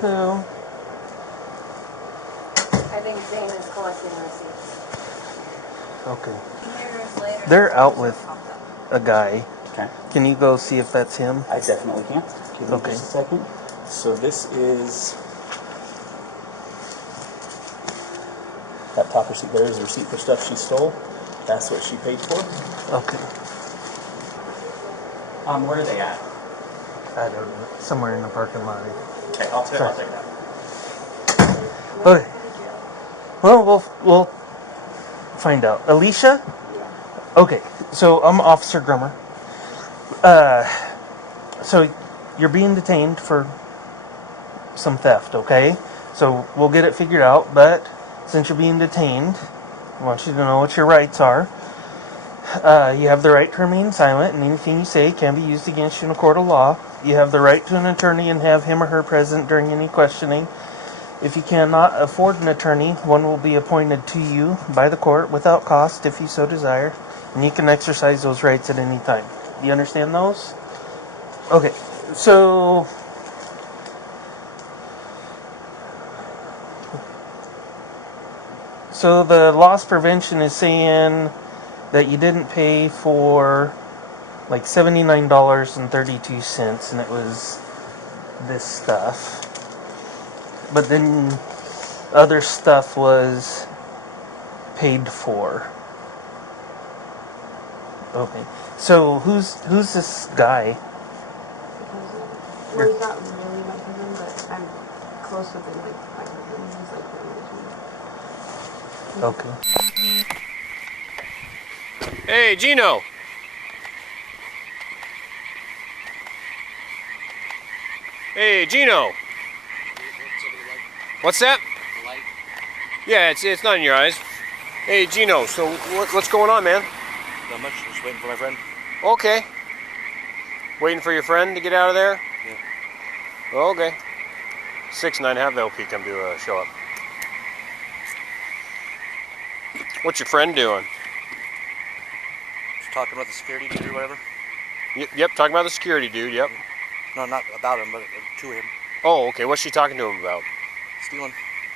Who? I think Zane is collecting receipts. Okay. Years later, They're out with a guy. Okay. Can you go see if that's him? I definitely can. Give me Okay. just a second. So this is... That top receipt there is a receipt for stuff she stole. That's what she paid for. Okay. Where are they at? I don't know. Somewhere in the parking lot. Okay, I'll take that. Okay. Well, we'll find out. Alicia? Okay. So I'm Officer Grummer. So you're being detained for some theft, okay? So we'll get it figured out, but since you're being detained, I want you to know what your rights are. You have the right to remain silent, and anything you say can be used against you in a court of law. You have the right to an attorney and have him or her present during any questioning. If you cannot afford an attorney, one will be appointed to you by the court without cost if you so desire, and you can exercise those rights at any time. Do you understand those? Okay, so the loss prevention is saying that you didn't pay for like $79.32, and it was this stuff. But then other stuff was paid for. Okay. So who's this guy? Well, he's not really my cousin, but I'm close with him, like my cousin. He's like really Okay. Hey, Gino! Hey, Gino! What's that? The light. Yeah, it's not in your eyes. Hey, Gino, so what's going on, man? Not much. Just waiting for my friend. Okay. Waiting for your friend to get out of there? Yeah. Okay. 6 and 9 have the LP come to show up. What's your friend doing? Just talking about the security dude or whatever. Yep, talking about the security dude, yep. No, not about him, but to him. Oh, okay, what's she talking to him about? Stealing.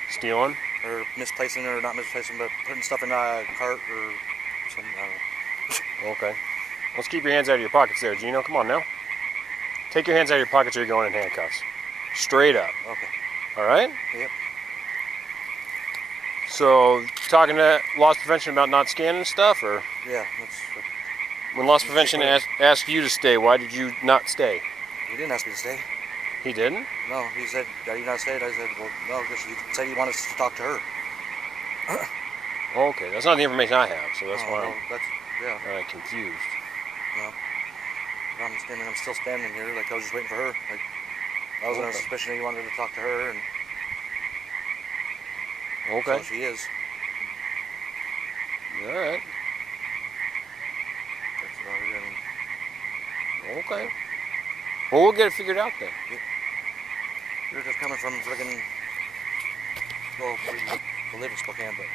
Stealing? Or misplacing, or not misplacing, but putting stuff in a cart or something. I don't know. Okay. Let's keep your hands out of your pockets there, Gino. Come on now. Take your hands out of your pockets or you're going in handcuffs. Straight up. Okay. All right? Yep. So, talking to loss prevention about not scanning stuff, or Yeah, that's... when loss prevention asked you to stay, why did you not stay? He didn't ask me to stay. He didn't? No, he said, "Are you not staying?" I said, "Well, no, because he said he wanted us to talk to her." Okay, that's not the information I have, so that's why no, that's, yeah. I'm confused. No. I'm still standing here, like I was just waiting for her. Like, I was under suspicion that he wanted to talk to her, and Okay. so she is. All right. That's about it. I mean, Okay. Well, we'll get it figured out then. you're just coming from friggin'... Well, we live in Spokane, but...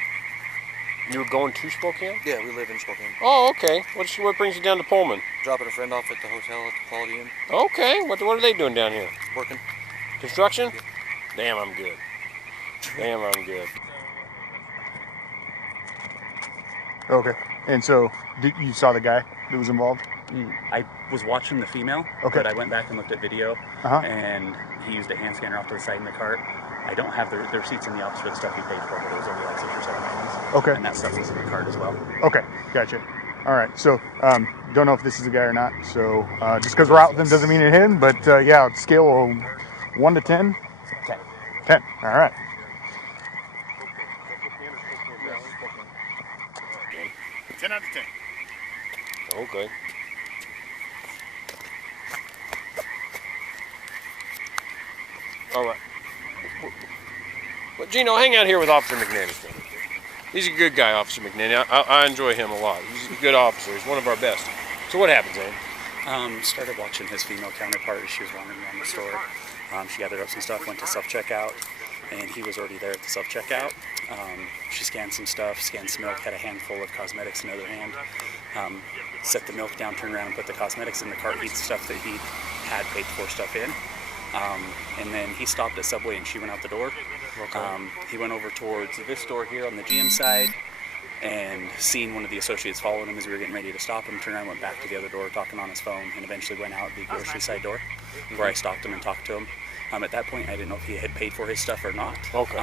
You were going to Spokane? Yeah, we live in Spokane. Oh, okay. What brings you down to Pullman? Dropping a friend off at the hotel at the Quality Inn. Okay. What are they doing down here? Working. Construction? Yeah. Damn, I'm good. Damn, I'm good. Okay. And so, you saw the guy that was involved? I was watching the female, Okay. but I went back and looked at video, and he used a hand scanner off to the side in the cart. I don't have the receipts in the office for the stuff he paid for, but it was only like 6 or 7 items. Okay. And that stuff was in the cart as well. Okay, gotcha. All right, so don't know if this is a guy or not. So just because we're out with him doesn't mean it's him. But yeah, scale of 1 to 10. 10. 10. All right. 10 out of 10. Okay. All right. Well, Gino, hang out here with Officer McNanny. He's a good guy, Officer McNanny. I enjoy him a lot. He's a good officer. He's one of our best. So what happened, Zane? Started watching his female counterpart as she was wandering around the store. She gathered up some stuff, went to self-checkout, and he was already there at the self-checkout. She scanned some stuff, scanned some milk, had a handful of cosmetics in the other hand. Set the milk down, turned around, and put the cosmetics in the cart, eat the stuff that he had paid for stuff in. And then he stopped at Subway and she went out the door. Okay. He went over towards this door here on the GM side and seen one of the associates following him as we were getting ready to stop him, turned around, went back to the other door talking on his phone, and eventually went out the grocery side door where I stopped him and talked to him. At that point, I didn't know if he had paid for his stuff or not. Okay.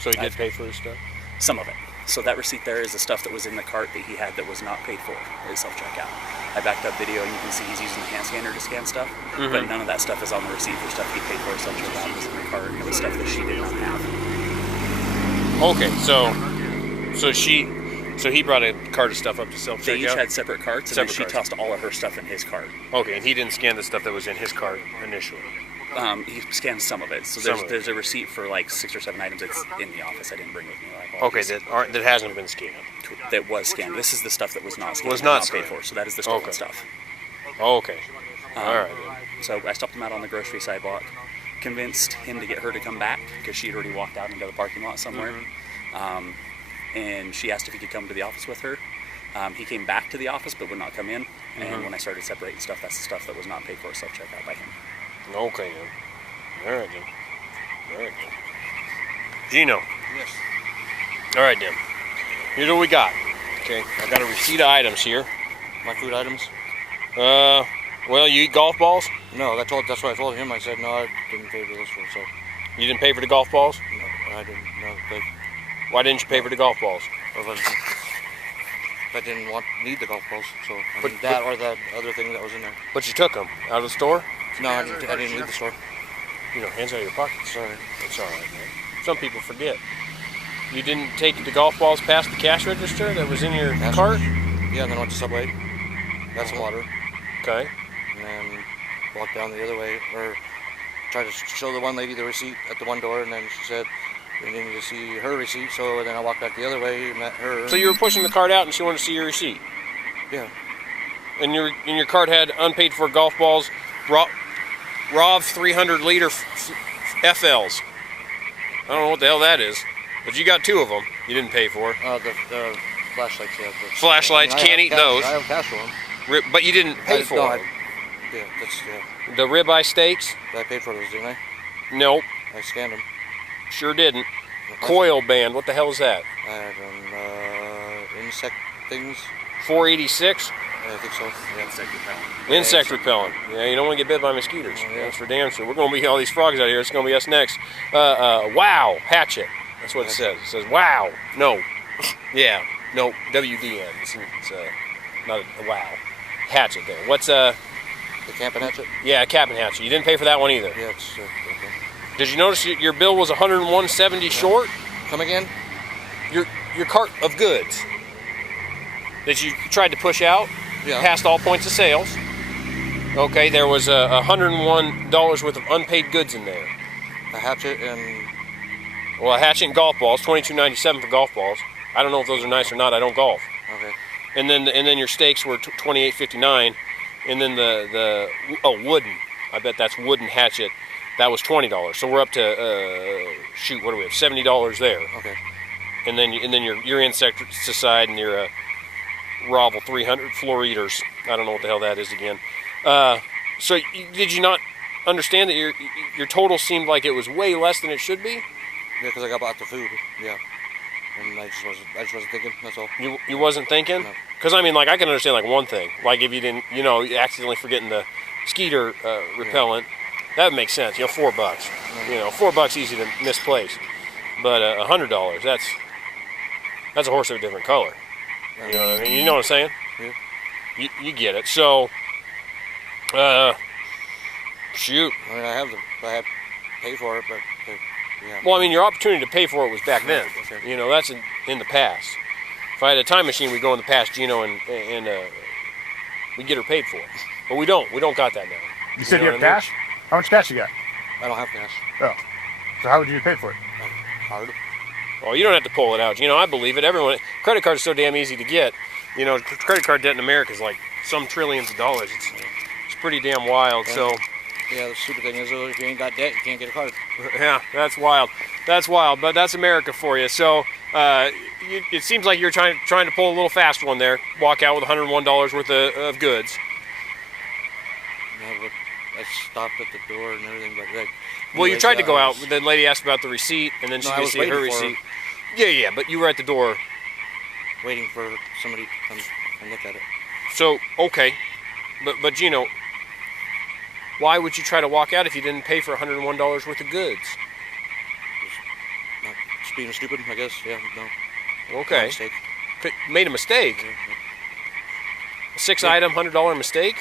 So he did pay for his stuff? Some of it. So that receipt there is the stuff that was in the cart that he had that was not paid for at his self-checkout. I backed up video and you can see he's using the hand scanner to scan stuff, but none of that stuff is on the receipt for stuff he paid for his self-checkout. It was in the cart and it was stuff that she did not have. Okay, so he brought a cart of stuff up to self-checkout? They each had separate carts, and then she carts. tossed all of her stuff in his cart. Okay, and he didn't scan the stuff that was in his cart initially? He scanned some of it. So there's a receipt for like 6 or 7 items that's in the office. I didn't bring with me. Okay, that hasn't been scanned. That was scanned. This is the stuff that was not scanned. Was not paid scanned. for. So that is the stolen stuff. Okay. All right. So I stopped him out on the grocery sidewalk, convinced him to get her to come back because she had already walked out into the parking lot somewhere. And she asked if he could come to the office with her. He came back to the office but would not come in. And when I started separating stuff, that's the stuff that was not paid for self-checkout by him. Okay, then. All right, then. Gino. Yes. All right, then. Here's what we got. Okay, I got a receipt of items here. My food items? Well, you eat golf balls? No, that's what I told him. I said, no, I didn't pay for this one, so. You didn't pay for the golf balls? No, I didn't. No, Why didn't you pay for the golf balls? I didn't need the golf balls, so I mean, that or that other thing that was in there. But you took them out of the store? No, I didn't leave the store. You know, hands out of your pockets. Sorry. It's all right, man. Some people forget. You didn't take the golf balls past the cash register that was in your cart? Yeah, and then went to Subway. Got some water. Okay. And then walked down the other way, or tried to show the one lady the receipt at the one door, and then she said we needed to see her receipt, so then I walked back the other way, met her. So you were pushing the cart out and she wanted to see your receipt? Yeah. And your cart had unpaid for golf balls, ROV 300 liter FLs. I don't know what the hell that is, but you got 2 of them you didn't pay for. The flashlights, yeah. Flashlights, can't eat those. I have cash for them. But you didn't pay for them. Yeah, yeah. The ribeye steaks? I paid for those, didn't I? Nope. I scanned them. Sure didn't. Coil band, what the hell is that? I had insect things. 486? I think so. Yeah. Insect repellent. Insect repellent. Yeah, you don't want to get bit by mosquitoes. Oh, yeah. That's for damn sure. We're going to be all these frogs out here. It's going to be us next. Wow, hatchet. That's what it says. It says wow. No. Yeah. No. WDN. It's not a wow. Hatchet there. What's The camping hatchet? Yeah, a cabin hatchet. You didn't pay for that one either. Yeah, it's okay. Did you notice your bill was $101.70 short? Come again? Your cart of goods that you tried to push out, Yeah. past all points of sales. Okay, there was $101 worth of unpaid goods in there. A hatchet and Well, a hatchet and golf balls, $22.97 for golf balls. I don't know if those are nice or not. I don't golf. okay. And then your steaks were $28.59, and then the wooden. I bet that's wooden hatchet. That was $20. So we're up to shoot. What do we have? $70 there. Okay. And then your insecticide and your Rovel 300 floor eaters. I don't know what the hell that is again. So did you not understand that your total seemed like it was way less than it should be? Yeah, because I got bought the food. Yeah. And I just wasn't thinking. That's all. You wasn't thinking? No. Because I mean, like, I can understand like one thing. Like if you didn't, you accidentally forgetting the skeeter repellent, that would make sense. $4. $4 easy to misplace. But $100, that's a horse of a different color. You know what I mean? You know what I'm saying? Yeah. You get it. So, shoot. I mean, I had paid for it, but yeah. Well, I mean, your opportunity to pay for it was back then. Okay. That's in the past. If I had a time machine, we'd go in the past, Gino, and we'd get her paid for it. But we don't. We don't got that now. You said you know have what I mean? cash? How much cash you got? I don't have cash. Oh. So how would you pay for it? Card. Well, you don't have to pull it out. I believe it. Everyone, credit cards are so damn easy to get. Credit card debt in America is like some trillions of dollars. It's pretty damn wild. So, Yeah, the stupid thing is, if you ain't got debt, you can't get a card. yeah, that's wild. That's wild. But that's America for you. So, it seems like you're trying to pull a little fast one there. Walk out with $101 worth of goods. Yeah, but I stopped at the door and everything, but like. Well, you anyways, tried to go I out. was- The lady asked about the receipt, and then she No, I didn't was see her waiting for her. receipt. Yeah, but you were at the door. waiting for somebody to come and look at it. So okay, but Gino, why would you try to walk out if you didn't pay for $101 worth of goods? Just being stupid, I guess. Yeah, no. Okay, Mistake. made a mistake. A 6-item $100 mistake.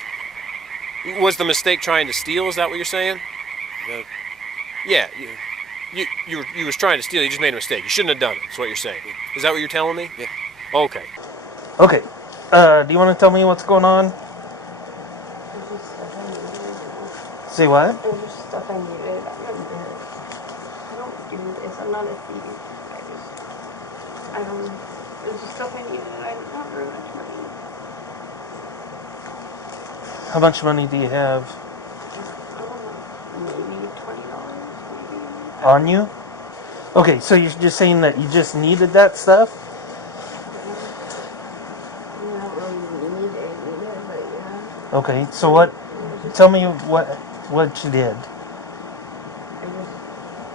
Was the mistake trying to steal? Is that what you're saying? Yeah. Yeah. You was trying to steal. You just made a mistake. You shouldn't have done it. That's what you're saying. Is that what you're telling me? Yeah. Okay. Okay. Do you want to tell me what's going on? There's just stuff I needed. Say what? There's just stuff I needed. I don't do this. I'm not a thief. There's just stuff I needed. I don't have very much money. How much money do you have I don't know. Maybe $20, maybe. on you? Okay, so you're just saying that you just needed that stuff? I don't really need it either, but yeah. Okay, so what? Tell me what you did. I just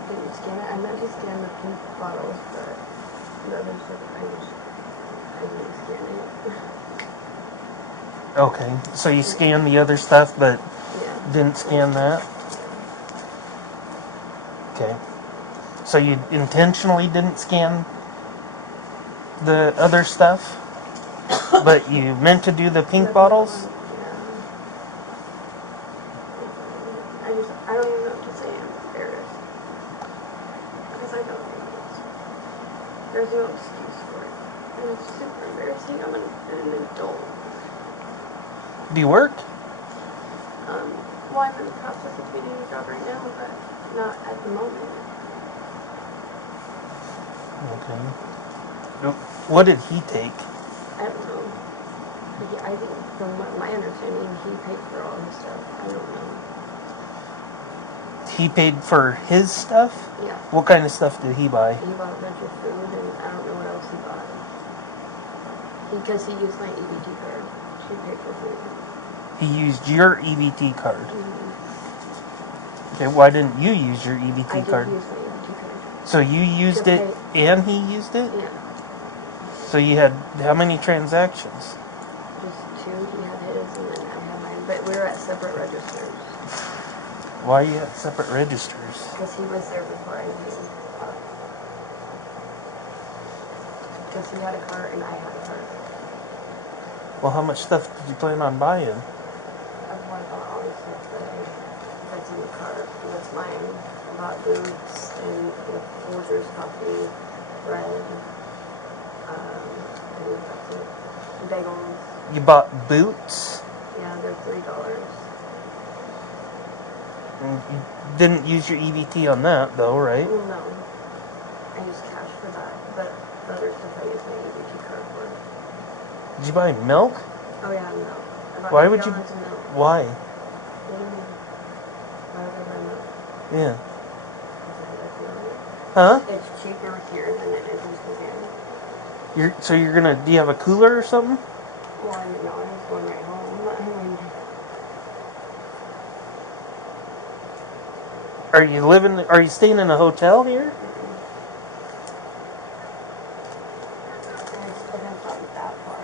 didn't scan it. I meant to scan the pink bottles, but the other stuff I didn't scan it. Okay, so you scanned the other stuff, but Yeah. didn't scan that? Okay. So you intentionally didn't scan the other stuff, but you meant to do the pink bottles? I don't even know what to say. I'm embarrassed. Because I don't do this. There's no excuse for it. And it's super embarrassing. I'm an adult. Do you work? Well, I'm in the process of getting a job right now, but not at the moment. Okay. What did he take? I don't know. I think, from my understanding, he paid for all his stuff. I don't know. He paid for his stuff? Yeah. What kind of stuff did he buy? He bought a bunch of food, and I don't know what else he bought. Because he used my EBT card. She paid for food. He used your EBT card. Mm-hmm. Okay, why didn't you use your I EBT did card? use my EBT card. So you used To it and he used it? Yeah. So you had how many transactions? Just two. He had his, and then I had mine. But we were at separate registers. Why are you at separate registers? Because he was there before I knew. Because he had a car and I had a car. Well, how much stuff did you plan on buying? I've bought all the stuff that's in the car. That's mine. I bought boots and Folgers coffee, bread. I think that's it. Bagels. You bought boots? Yeah, they're $3. And you didn't use your EBT on that, though, right? Well, no. I used cash for that, but the other stuff I used my EBT card for. Did you buy milk? Oh yeah, milk. I bought Why 2 would you? gallons of milk. Why? What do you mean? Why would I buy milk? Yeah. Because I like milk. Huh? It's cheaper here than it is in Spokane. So you're gonna? Do you have a cooler or something? Well, I mean, no, I was going right home. I mean, Are you living? Are you staying in a hotel here? Spokane's not that far.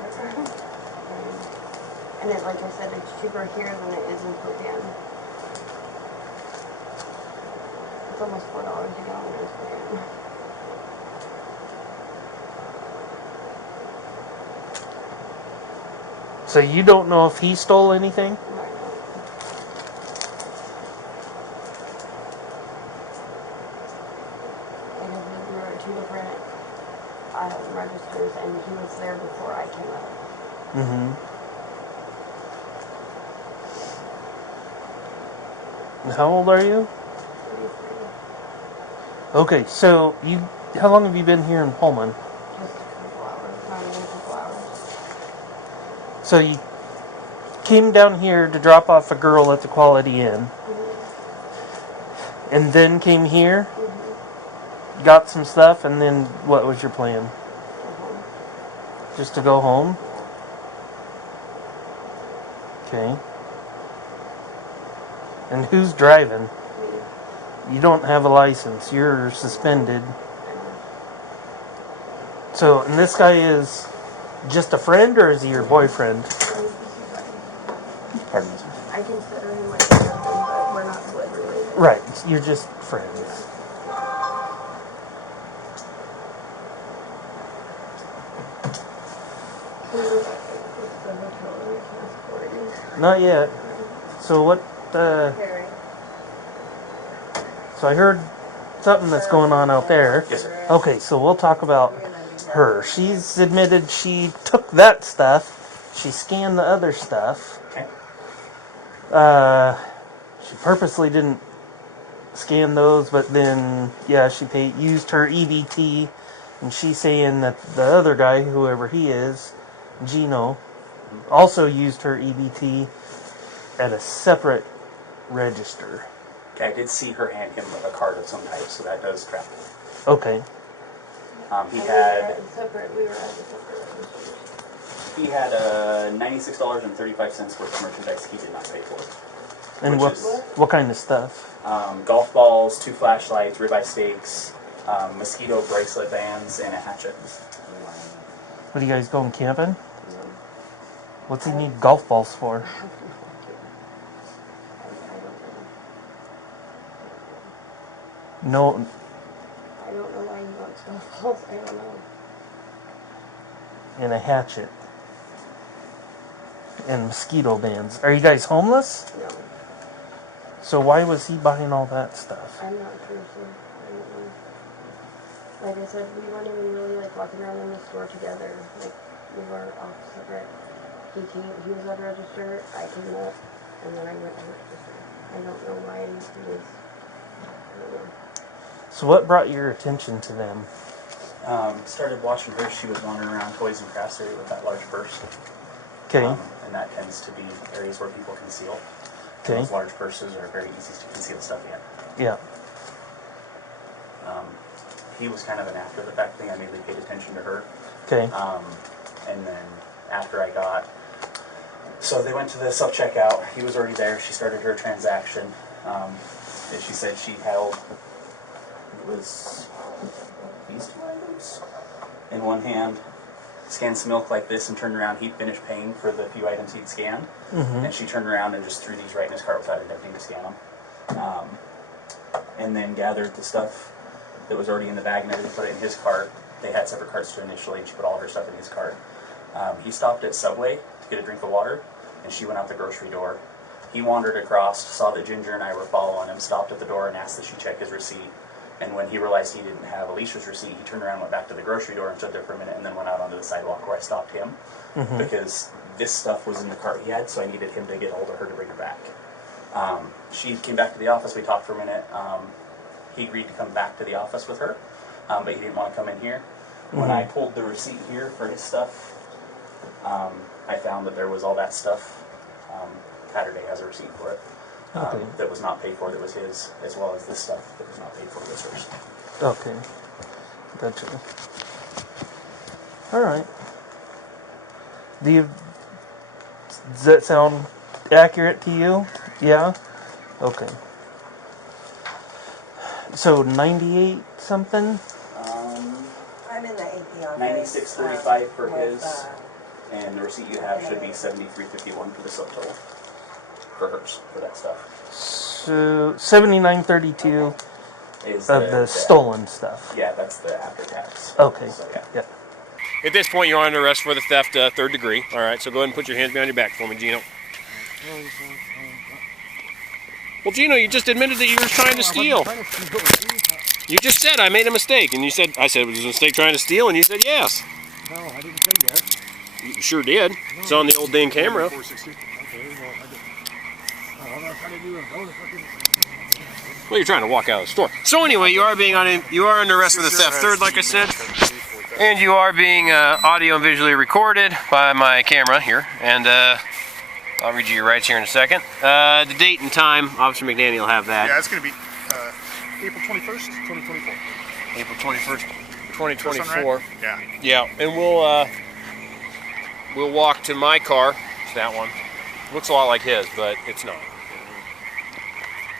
And it, like I said, it's cheaper here than it is in Spokane. It's almost $4 a gallon in Spokane. So you don't know if he stole anything? Right now. Because we were at 2 different registers, and he was there before I came up. Mm-hmm. And how old are you? 33. Okay, so how long have you been here in Pullman? Just a couple hours, not even a couple hours. So you came down here to drop off a girl at the Quality Inn, and then came here, got some stuff, and then what was your plan? Just to go home? Okay. And who's driving? You don't have a license. You're suspended. So, and this guy is just a friend, or is he your boyfriend? Pardon me, sir. I consider him my husband, but we're not blood related. Right. You're just friends. Not yet. So what? Harry. So I heard something that's going on out there. Yes, sir. Okay, so we'll talk about her. She's admitted she took that stuff. She scanned the other stuff. Okay. She purposely didn't scan those, but then, yeah, she used her EBT, and she's saying that the other guy, whoever he is, Gino, also used her EBT at a separate register. Okay, I did see her hand him a card of some type, so that does track. Okay. He We were had at the separate registration. he had $96.35 worth of merchandise he did not pay for. And Which what kind of stuff? Golf balls, 2 flashlights, ribeye steaks, mosquito bracelet bands, and a hatchet. What are you guys going camping? What's he need golf balls for? No, I don't know why he wants golf balls. I don't know. and a hatchet. And mosquito bands. Are you guys homeless? No, So why was he buying all that stuff? I'm not sure, sir. I don't know. Like I said, we weren't even really like walking around in the store together. Like we were off separate. He was at the register, I came up, and then I went to the register. I don't know why he was, I don't know. So what brought your attention to them? Started watching her. She was wandering around Toys and Crafts area with that large purse. Okay. And that tends to be areas where people conceal. Okay. Those large purses are very easy to conceal stuff in. Yeah. He was kind of an after the fact thing. I mainly paid attention to her. Okay. And then after I got, so they went to the self-checkout. He was already there. She started her transaction. And she said she held, it was these 2 items in one hand, scanned some milk like this and turned around. He'd finished paying for the few items he'd scanned. And she turned around and just threw these right in his cart without attempting to scan them. And then gathered the stuff that was already in the bag and everything, put it in his cart. They had separate carts initially, and she put all of her stuff in his cart. He stopped at Subway to get a drink of water, and she went out the grocery door. He wandered across, saw that Ginger and I were following him, stopped at the door and asked that she check his receipt. And when he realized he didn't have Alicia's receipt, he turned around, went back to the grocery door and stood there for a minute, and then went out onto the sidewalk where I stopped him. Because this stuff was in the cart he had, so I needed him to get hold of her to bring her back. She came back to the office, we talked for a minute. He agreed to come back to the office with her, but he didn't want to come in here. When I pulled the receipt here for his stuff, I found that there was all that stuff. Padrta has a receipt for it. That was not paid for, that was his, as well as this stuff that was not paid for, was hers. Okay. Gotcha. Alright. Does that sound accurate to you? Yeah? Okay. So 98 something? I'm in the AP office. 96.35 for with, his, and the receipt you have should be 73.51 for the subtotal for hers, for that stuff. So 79.32 Is of the stolen stuff. Yeah, that's the after tax. Okay. So, yeah. Yeah. At this point, you're under arrest for the theft, 3rd degree. All right, so go ahead and put your hands behind your back for me, Gino. Well, Gino, you just admitted that you were trying to steal. You just said I made a mistake, and you said, I said, was it a mistake trying to steal? And you said yes. No, I didn't say yes. You sure did. It's on the old dang camera. 460. Okay, well, I'm not trying to do Well, you're trying to walk out of the store. So anyway, you are under arrest for the theft, 3rd, like I said, and you are being audio and visually recorded by my camera here. And I'll read you your rights here in a second. The date and time, Officer McNanny will have that. Yeah, it's going to be April 21st, 2024. April 21st, 2024. Right? Yeah. Yeah, and we'll walk to my car. It's that one. Looks a lot like his, but it's not.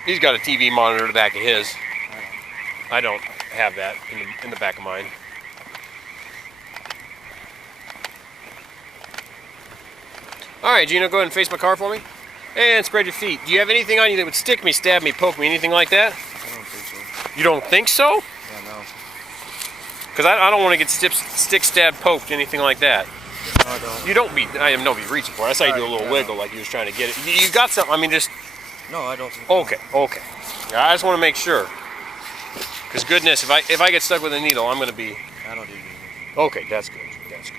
He's got a TV monitor in the back of his. I don't have that in the back of mine. All right, Gino, go ahead and face my car for me. And spread your feet. Do you have anything on you that would stick me, stab me, poke me, anything like that? I don't think so. You don't think so? Yeah, no. Because I don't want to get stick, stab, poked, anything like that. No, I don't. You don't be, I am nobody reaching for it. I saw you do a little wiggle like you was trying to get it. You got something, I mean, just... No, I don't think Okay, okay. Yeah, I just want to make sure. Because goodness, if I get stuck with a needle, I'm going to be... I don't do anything. Okay, that's good. That's good.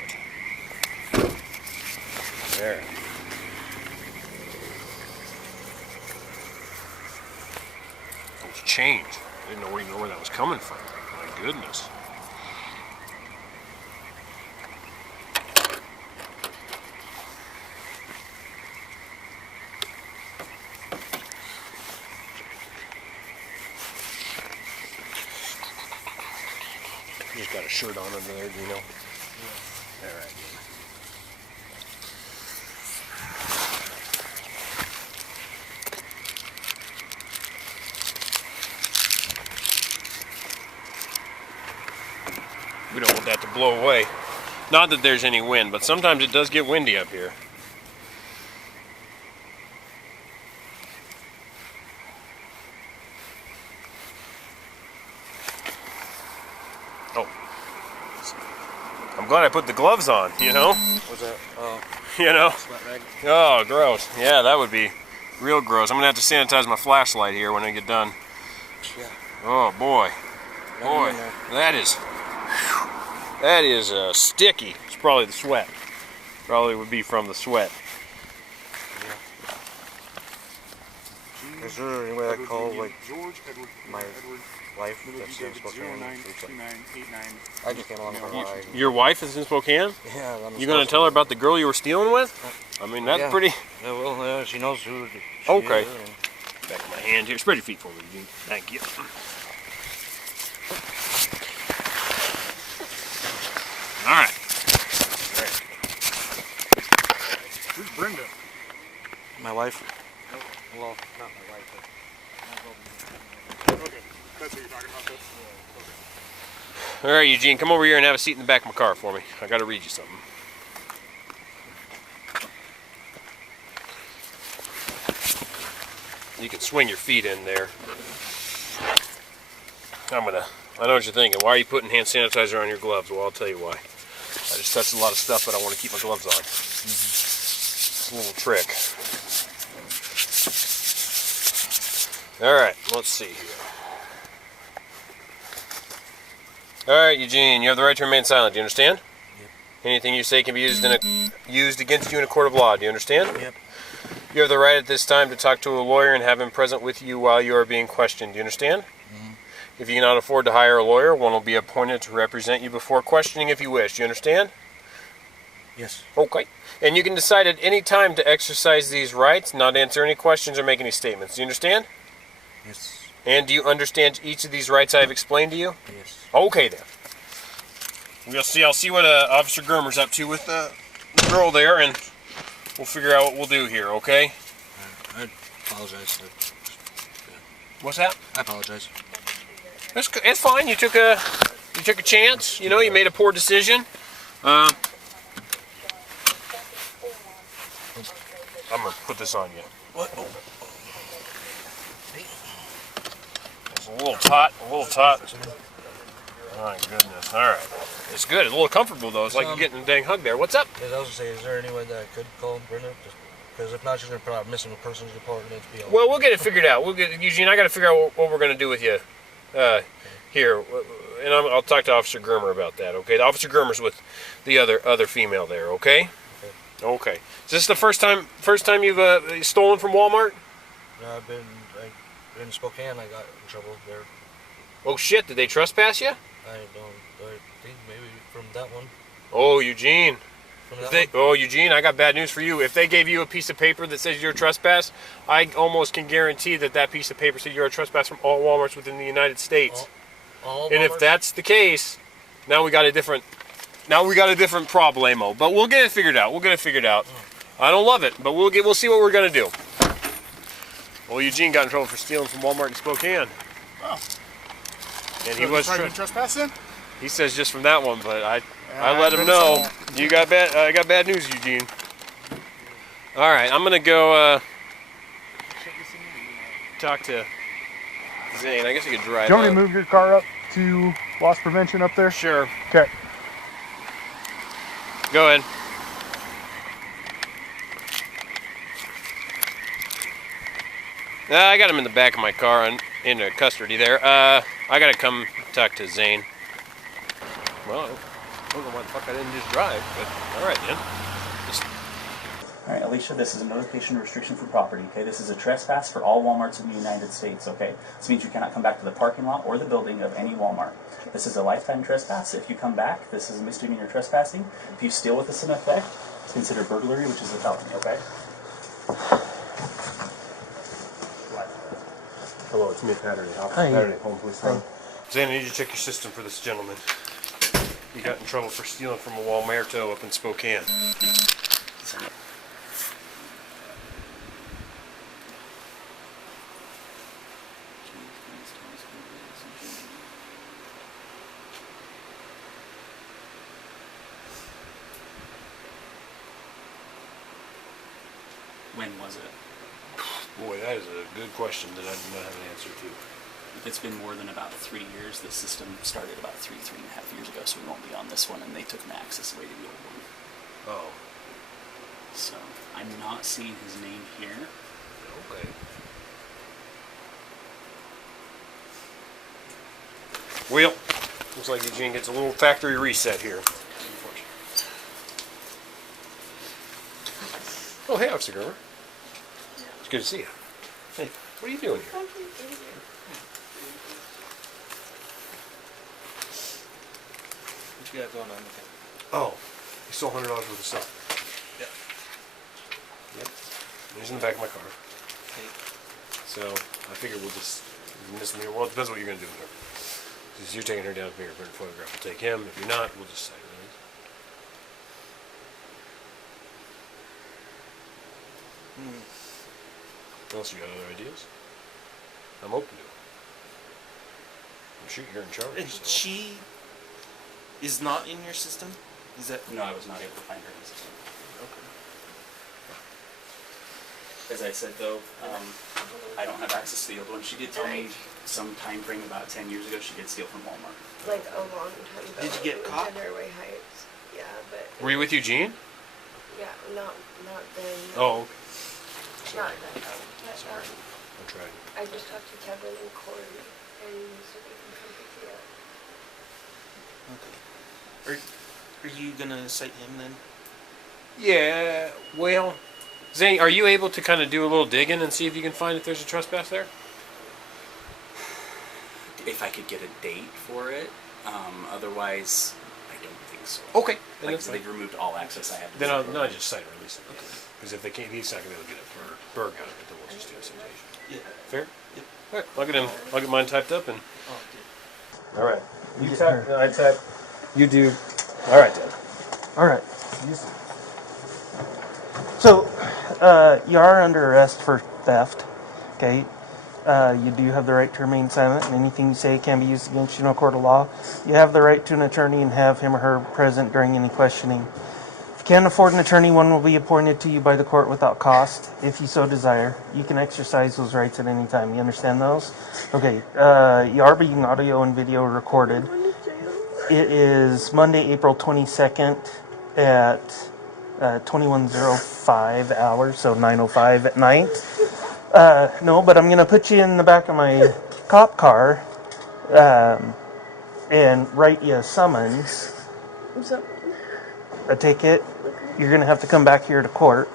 There. Those change. I didn't even know where that was coming from. My goodness. You just got a shirt on under there, Gino. Yeah. All right. We don't want that to blow away. Not that there's any wind, but sometimes it does get windy up here. Oh. I'm glad I put the gloves on, you know? What's that? Oh, You know? sweat rag. Oh, gross. Yeah, that would be real gross. I'm gonna have to sanitize my flashlight here when I get done. Yeah. Oh boy. Boy, in there. that is sticky. It's probably the sweat. Probably would be from the sweat. Is there any way I call like my wife that's in Spokane? I just came along for a ride. Your wife is in Spokane? Yeah, I'm You gonna tell her about the girl you were stealing with? I mean, that's Yeah. pretty. Yeah, well, yeah, she knows who. She Okay. is, and Back of my hand here. Spread your feet for me, Eugene. Thank you. All right. Who's Brenda? my wife. Well, not my wife, Okay, that's what you're talking about. All right, Eugene, come over here and have a seat in the back of my car for me. I got to read you something. You can swing your feet in there. I know what you're thinking. Why are you putting hand sanitizer on your gloves? Well, I'll tell you why. I just touched a lot of stuff, but I want to keep my gloves on. It's a little trick. All right, let's see here. All right, Eugene, you have the right to remain silent. Do you understand? Yep. Anything you say can be used against you in a court of law. Do you understand? Yep. You have the right at this time to talk to a lawyer and have him present with you while you are being questioned. Do you understand? Mm-hmm. If you cannot afford to hire a lawyer, one will be appointed to represent you before questioning if you wish. Do you understand? Yes. Okay. And you can decide at any time to exercise these rights, not answer any questions or make any statements. Do you understand? Yes. And do you understand each of these rights I have explained to you? Yes. Okay then. I'll see what Officer Germer's up to with the girl there, and we'll figure out what we'll do here, okay? I apologize. What's that? I apologize. It's fine. You took a chance. You know, you made a poor decision. I'm gonna put this on you. What? Oh. It's a little taut. My goodness. All right. It's good. It's a little comfortable though. It's like you're getting a dang hug there. What's up? I was gonna say, is there any way that I could call Brenda? Because if not, she's gonna put out missing persons report and it's be over. Well, we'll get it figured out. Eugene, I got to figure out what we're gonna do with you here, and I'll talk to Officer Germer about that. Okay. The Officer Germer's with the other female there. Okay. Okay. Is this the first time you've stolen from Walmart? No, I've been in Spokane. I got in trouble there. Oh shit! Did they trespass you? I think maybe from that one. Oh, Eugene. From that one. Oh, Eugene, I got bad news for you. If they gave you a piece of paper that says you're a trespass, I almost can guarantee that piece of paper said you're a trespass from all Walmarts within the United States. All And if Walmarts? that's the case, now we got a different problemo. But we'll get it figured out. I don't love it, but we'll see what we're gonna do. Well, Eugene got in trouble for stealing from Walmart in Spokane. Oh. And So he was probably trespassing. he says just from that one, but I I let him bet know. so. You got bad. I got bad news, Eugene. All right, I'm gonna go talk to Zane. I guess you could drive. Do you want me up. to move your car up to loss prevention up there? Sure. Okay. Go ahead. I got him in the back of my car in custody there. I gotta come talk to Zane. Well, I don't know why the fuck I didn't just drive, but all right then. All right, Alicia, this is a notification restriction for property, okay? This is a trespass for all Walmarts in the United States, okay? This means you cannot come back to the parking lot or the building of any Walmart. This is a lifetime trespass. If you come back, this is a misdemeanor trespassing. If you steal with this in effect, it's considered burglary, which is a felony, okay? Hello, it's me, Padrta. Officer Hi. Padrta, Pullman Police Officers. Zane, I need you to check your system for this gentleman. He got in trouble for stealing from a Walmart up in Spokane. When was it? Boy, that is a good question that I do not have an answer to. If it's been more than about 3 years, the system started about 3.5 years ago, so we won't be on this one, and they took an access away to the old one. Oh, So, I'm not seeing his name here. okay. Well, looks like Eugene gets a little factory reset here. Oh, hey, Officer Gerber. It's good to see you. Hey, what are you doing here? What you got going on with Oh, you stole $100 worth of stuff. Yep. Yep. He's in the back of my car. Okay. So I figure we'll just miss him here. Well, it depends what you're going to do with her. If you're taking her down here for a photograph, we'll take him. If you're not, we'll just cite her. Unless you got other ideas, I'm open to it. I'm sure you're in charge. And So. she is not in your system? Is that No, I was not able to find her in the system. okay? As I said, though, I don't have access to the old one. She did tell me some time frame about 10 years ago she did steal from Walmart. Like a long time ago. Did you get caught? Tenderway Heights. Yeah, but. Were you with Eugene? Yeah, not then. Oh, Not that time. But, sorry. I tried. I just talked to Kevin and Corey, and so they can come pick you up. Okay. Are you gonna cite him then? Yeah, well, Zane, are you able to kind of do a little digging and see if you can find if there's a trespass there? If I could get a date for it, otherwise, I don't think so. Okay. Then, Like, that's so fine. they've removed all access I had to Then the I'll program. just cite or release him. Because if they can't, he's not going to be able to get a burg out of it, then we'll just do a citation. Yeah. Fair? Yep. All right, I'll get him. I'll get mine typed up and. Oh, okay. All right. You tap, I tap. You do. All right, then. All right. So, you are under arrest for theft. Okay. You do have the right to remain silent, and anything you say can be used against you in a court of law. You have the right to an attorney and have him or her present during any questioning. If you can't afford an attorney, one will be appointed to you by the court without cost, if you so desire. You can exercise those rights at any time. You understand those? Okay. You are being audio and video recorded. It is Monday, April 22nd at 21:05 hours, so 9:05 at night. No, but I'm going to put you in the back of my cop car and write you a summons, a ticket. You're going to have to come back here to court.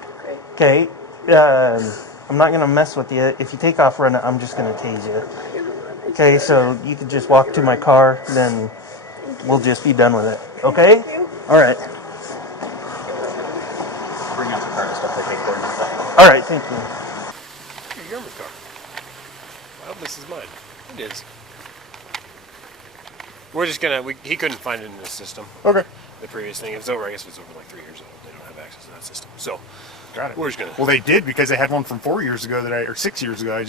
Okay? I'm not going to mess with you. If you take off running, I'm just going to tase you. Okay, so you could just walk to my car, then we'll just be done with it. Okay? All right. Bring out the card and stuff I take for him. All right, thank you. You're in my car. Well, this is mine. It is. We're just gonna. He couldn't find it in the system. Okay. the previous thing. If it's over, I guess if it's over like 3 years old, they don't have access to that system. So Got it. we're just gonna. Well, they did because they had one from 4 years ago or 6 years ago.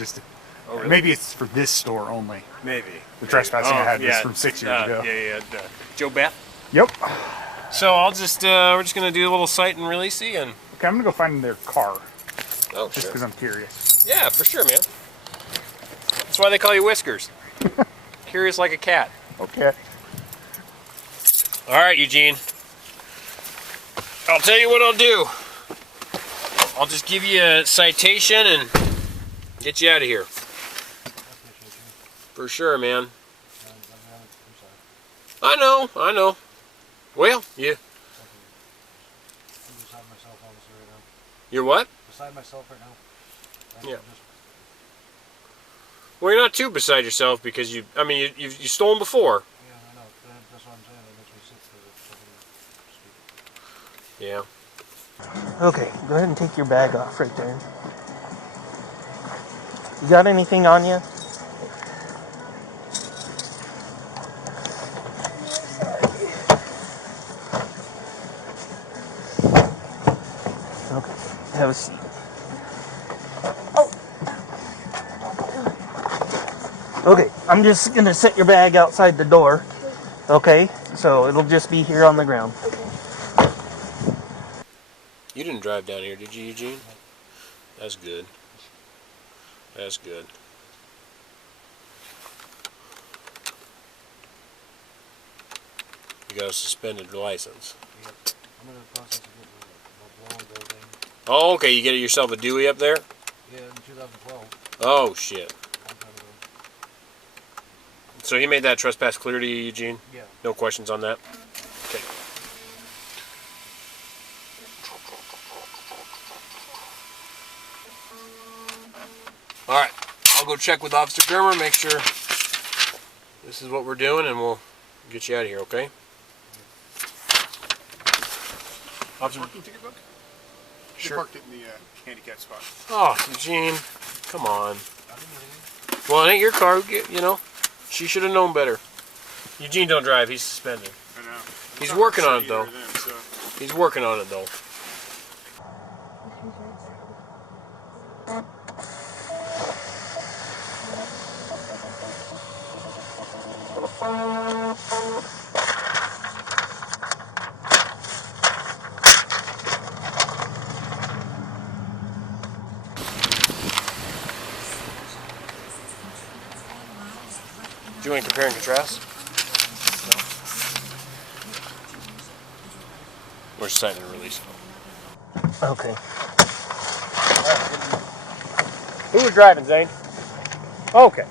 Oh, really? Maybe it's for this store only. Maybe The trespassing I had was yeah, from 6 years ago. Yeah. Joe Beth. Yep. So I'll just we're just gonna do a little cite and releasey and. Okay, I'm gonna go find their car Oh, just sure. because I'm curious. Yeah, for sure, man. That's why they call you Whiskers. Curious like a cat. Okay. All right, Eugene. I'll tell you what I'll do. I'll just give you a citation and get you out of here. For sure, man. I know. Well, yeah. I'm beside myself, honestly, right now. You're what? Beside myself right now. Yeah. Well, you're not too beside yourself because you've stolen before. Yeah, I know. That's what I'm saying. It makes me sit there. Yeah. Okay, go ahead and take your bag off right there. You got anything on you? Okay, have a seat. Okay, I'm just gonna set your bag outside the door. Okay, so it'll just be here on the ground. You didn't drive down here, did you, Eugene? That's good. That's good. You got a suspended license. Yep. I'm in the process of getting a blonde building. Oh, okay, you get yourself a Dewey up there? Yeah, in 2012. Oh, shit. Long time ago. So he made that trespass clear to you, Eugene? Yeah. No questions on that? Okay. Alright, I'll go check with Officer Germer, make sure this is what we're doing, and we'll get you out of here, okay? Officer... Parking ticket book? Sure. Parked it in the handicap spot. Oh, Eugene, come on. Well, it ain't your car, you know. She should have known better. Eugene don't drive, he's suspended. I know. He's working on it, though. He's working on it, though. Do you want to compare and contrast? No. We're citing and release. Okay. Who was driving, Zane? Okay.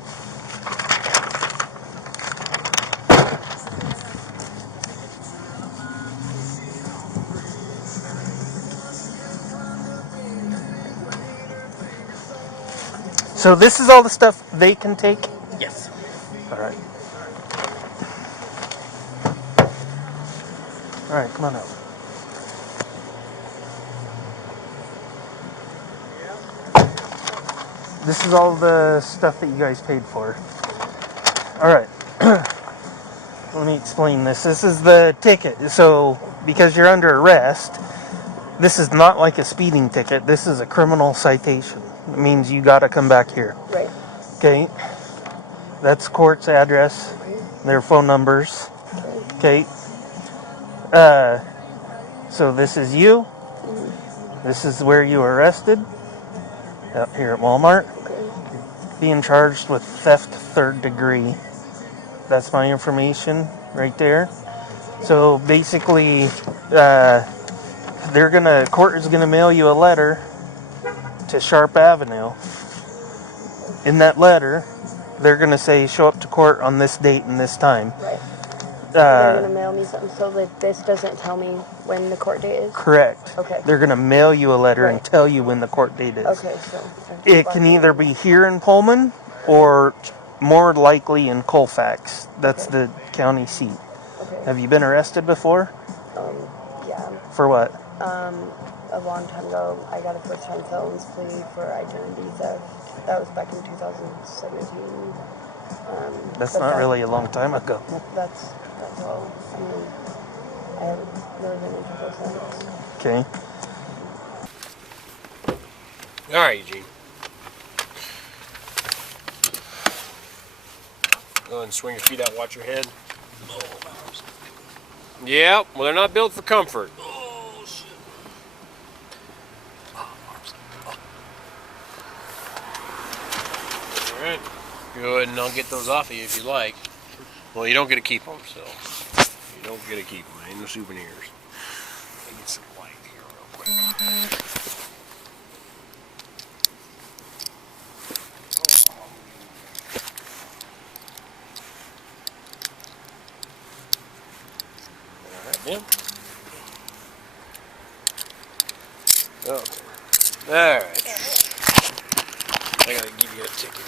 So this is all the stuff they can take? Yes. Alright. Alright, come on out. This is all the stuff that you guys paid for. Alright. Let me explain this. This is the ticket. So, because you're under arrest, this is not like a speeding ticket. This is a criminal citation. It means you gotta come back here. Right. Okay. That's court's address, their phone numbers. Okay. So this is you. This is where you were arrested. Out here at Walmart. Being charged with theft 3rd degree. That's my information right there. So basically, court is gonna mail you a letter to Sharp Avenue. In that letter, they're gonna say show up to court on this date and this time. Right. They're gonna mail me something so that this doesn't tell me when the court date is? Correct. Okay. They're gonna mail you a letter and Right. tell you when the court date is. Okay, so... It can either be here in Pullman or more likely in Colfax. That's the county seat. Okay. Have you been arrested before? Yeah. For what? A long time ago, I got a first-time felon's plea for identity theft. That was back in 2017. That's but not really a long time ago. That's all. I mean, I haven't really been into those since. Okay. All right, Eugene. Go ahead and swing your feet out, watch your head. Yeah, well, they're not built for comfort. Oh, shit. All right. Go ahead and I'll get those off of you if you like. Well, you don't get to keep them, so you don't get to keep them. Ain't no souvenirs. Let me get some light here real quick. All right, then. Okay. All right. I gotta give you a ticket.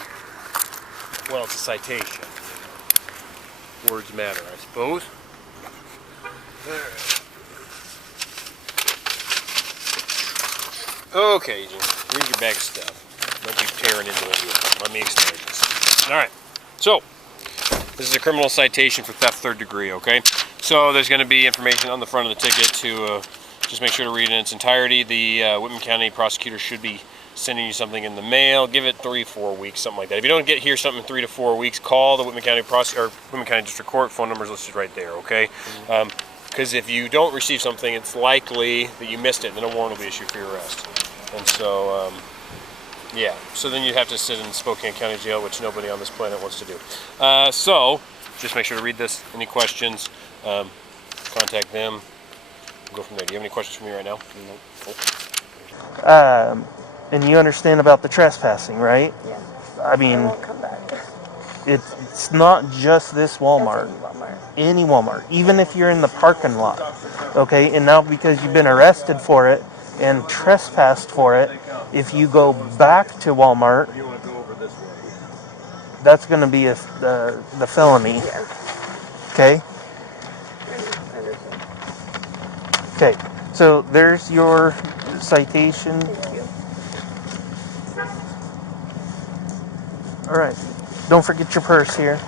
Well, it's a citation. Words matter, I suppose. Okay, Eugene. Here's your bag of stuff. Don't be tearing into it. Let me explain this. All right. So, this is a criminal citation for theft 3rd degree, okay? So, there's going to be information on the front of the ticket to just make sure to read it in its entirety. The Whitman County prosecutor should be sending you something in the mail. Give it 3-4 weeks, something like that. If you don't get here something in 3 to 4 weeks, call the Whitman County Whitman County District Court. Phone number is listed right there, okay? Because if you don't receive something, it's likely that you missed it, and then a warrant will be issued for your arrest. And so, yeah. So then you have to sit in Spokane County Jail, which nobody on this planet wants to do. So, just make sure to read this. Any questions, contact them. We'll go from there. Do you have any questions for me right now? Um, and you understand about the trespassing, right? Yeah. I mean, I won't come back. it's not just this Walmart. That's Walmart. Any Walmart, even if you're in the parking lot, okay? And now because you've been arrested for it and trespassed for it, if you go back to Walmart, that's going to be the felony, Yeah. okay? I understand. Okay, so there's your citation. Thank you. All right, don't forget your purse here.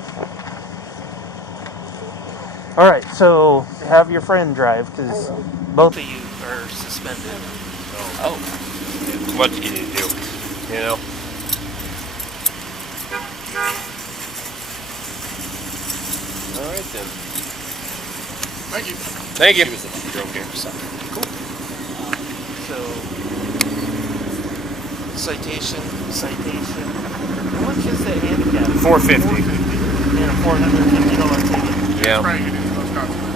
All right, so have your friend drive because both of you are suspended. Oh. What can you do? You know? All right then. Thank you. Thank you. Drove here, so. So, citation. How much is that handicap? $450. And a $450 ticket. Yeah. Try and get into those consequences.